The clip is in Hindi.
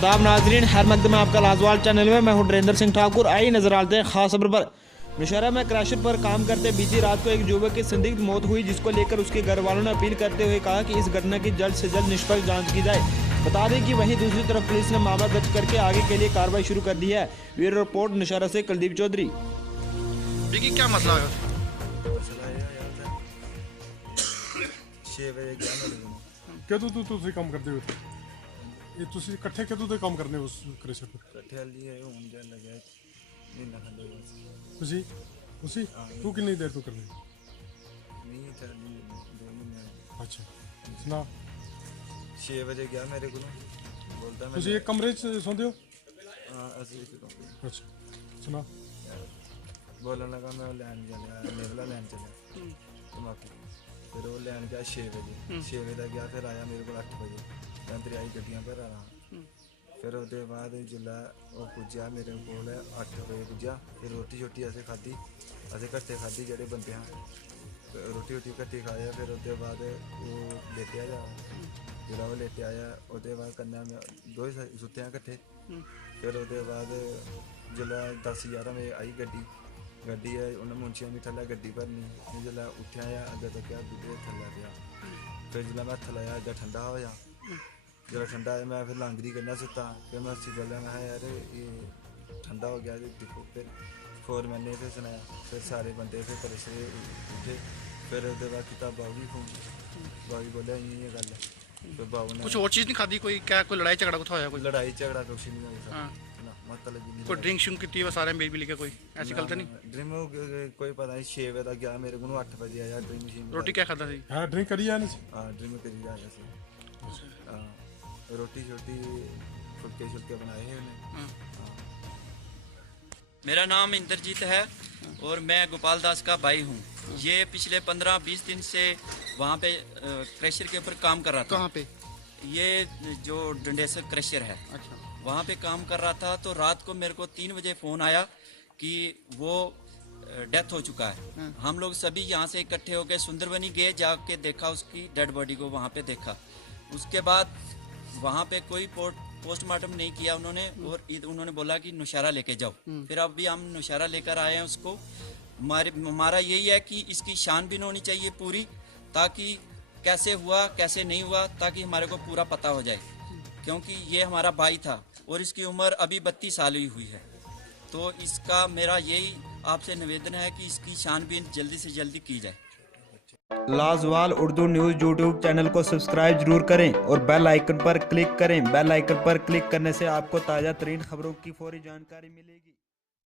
आदाब नाजरीन, हर मकदम में आपका लाजवाल चैनल में मैं हूं नरेंद्र सिंह ठाकुर। आइए नजर डालते हैं खास खबर पर। नौशहरा में क्रैशर पर काम करते बीती रात को एक युवक की संदिग्ध मौत हुई, जिसको लेकर उसके घर वालों ने अपील करते हुए कहा कि इस घटना की जल्द से जल्द निष्पक्ष जांच की जाए। बता दें कि वहीं दूसरी तरफ पुलिस ने मामला दर्ज करके आगे के लिए कार्रवाई शुरू कर दी है। ब्यूरो रिपोर्ट नौशहरा से कुलदीप चौधरी। क्या मसला है? 6 ਵਜੇ ਗਿਆ ਮੇਰੇ ਕੋਲ। ਕਦੋਂ ਤੋਂ ਤੁਸੀਂ ਕੰਮ ਕਰਦੇ ਹੋ? ਇਹ ਤੁਸੀਂ ਇਕੱਠੇ ਕਦੋਂ ਤੋਂ ਕੰਮ ਕਰਨੇ ਉਸ ਕ੍ਰੈਸ਼ਰ ਤੇ? ਇਕੱਠੇ ਲਈ ਆਏ ਹੁਣ ਜਾਂ ਲੱਗਿਆ ਮਹੀਨਾ ਖੰਡ ਹੋ ਗਿਆ। ਤੁਸੀਂ ਤੂੰ ਕਿੰਨੀ ਦੇਰ ਤੋਂ ਕਰਨੇ? ਨਹੀਂ ਤਾਂ 2 ਮਹੀਨੇ। ਅੱਛਾ ਸੁਣਾ। 6 ਵਜੇ ਗਿਆ ਮੇਰੇ ਕੋਲ, ਬੋਲਦਾ ਮੈਂ ਤੁਸੀਂ ਇੱਕ ਕਮਰੇ 'ਚ ਸੌਂਦੇ ਹੋ? ਹਾਂ ਅਸੀਂ ਇੱਕ ਕਮਰੇ। ਅੱਛਾ ਸੁਣਾ। ਬੋਲਣ ਲੱਗਾ ਮੈਂ ਲੈਣ ਚੱਲਿਆ, ਲੇਵਲਾ ਲੈਣ ਚੱਲਿਆ ਤਮਾਕੂ। ਫਿਰ ਉਹ ਲੈਣ ਗਿਆ 6 ਵਜੇ। 6 ਵਜੇ ਦਾ ਗਿਆ, ਫਿਰ ਆਇਆ ਮੇਰੇ ਕੋਲ 8 ਵਜੇ। ਮੈਂ ਤੇਰੀ ਆਈ ਗੱਡੀਆਂ ਭਰ ਆਇਆ। ਫਿਰ ਉਹਦੇ ਬਾਅਦ ਜਿੱਲਾ ਉਹ ਪੁੱਜਿਆ ਮੇਰੇ ਕੋਲ 8 ਵਜੇ ਪੁੱਜਿਆ। ਫਿਰ ਰੋਟੀ ਛੋਟੀ ਅਸੀਂ ਖਾਧੀ, ਅਸੀਂ ਇਕੱਠੇ ਖਾਧੀ ਜਿਹੜੇ ਬੰਦੇ ਹਾਂ। ਰੋਟੀ ਇਕੱਠੀ ਖਾਇਆ। ਫਿਰ ਉਹਦੇ ਬਾਅਦ ਉਹ ਲੇਟਿਆ ਜਾ ਜਿਹੜਾ ਉਹ ਲੇਟਿਆ ਆ। ਉਹਦੇ ਬਾਅਦ ਕੰਨਿਆ ਮੈਂ ਦੋਵੇਂ ਸੁੱਤੇ ਇਕੱਠੇ। ਫਿਰ ਉਹਦੇ ਬਾਅਦ ਜਿੱਲਾ 10-11 ਵਜੇ ਆਈ ਗੱਡੀ है उन्हें मुंशिया भी थल्ला गड्डी भरनी जिसलै उठा अगे तक दूधे थल्ले पिया। फिर जिसलै मैं थल्ले आया अगर ठंडा होया, जो ठंडा आया मैं फिर लांगरी करना सुता। फिर मैं उसी बोलिया मैं यार ये ठंडा हो गया दिखो। फिर फोरमैन ने फिर सुनाया। फिर सारे बंदे फिर परेशान उठे। फिर उसके बाद किता बाबू फोन, बाबू बोलिया ये गल है। फिर बाबू ने कुछ और चीज़ नहीं खाधी? कोई लड़ाई झगड़ा कुछ होया? कोई लड़ाई झगड़ा कुछ नहीं होया। मतलब कोई ड्रिंक शुंक की सारे मिल मिल के कोई ऐसी गलत नहीं? ड्रिंक कोई पता नहीं। 6 बजे तक गया मेरे को 8 बजे आया ड्रिंक मशीन। रोटी क्या खाता सी? हाँ ड्रिंक करी है। हाँ ड्रिंक करी आया सी। हाँ रोटी छोटी फुलके बनाए हैं उन्हें। मेरा नाम इंद्रजीत है और मैं गोपाल दास का भाई हूँ। ये पिछले 15-20 दिन से वहाँ पे क्रशर के ऊपर काम कर रहा था। कहाँ पे? ये जो डंडेसर क्रशर है, अच्छा, वहाँ पे काम कर रहा था। तो रात को मेरे को 3 बजे फ़ोन आया कि वो डेथ हो चुका है। हम लोग सभी यहाँ से इकट्ठे होकर सुंदरबनी गए, जाके देखा उसकी डेड बॉडी को वहाँ पे देखा। उसके बाद वहाँ पे कोई पोस्टमार्टम नहीं किया उन्होंने, और उन्होंने बोला कि नौशहरा लेके जाओ। फिर अब भी हम नौशहरा लेकर आए हैं उसको। हमारा यही है कि इसकी छानबीन होनी चाहिए पूरी, ताकि कैसे हुआ कैसे नहीं हुआ, ताकि हमारे को पूरा पता हो जाए। क्योंकि ये हमारा भाई था और इसकी उम्र अभी 32 साल ही हुई है। तो इसका मेरा यही आपसे निवेदन है कि इसकी छानबीन जल्दी से जल्दी की जाए। लाजवाल उर्दू न्यूज़ यूट्यूब चैनल को सब्सक्राइब जरूर करें और बेल आइकन पर क्लिक करें। बेल आइकन पर क्लिक करने से आपको ताज़ा तरीन खबरों की फौरी जानकारी मिलेगी।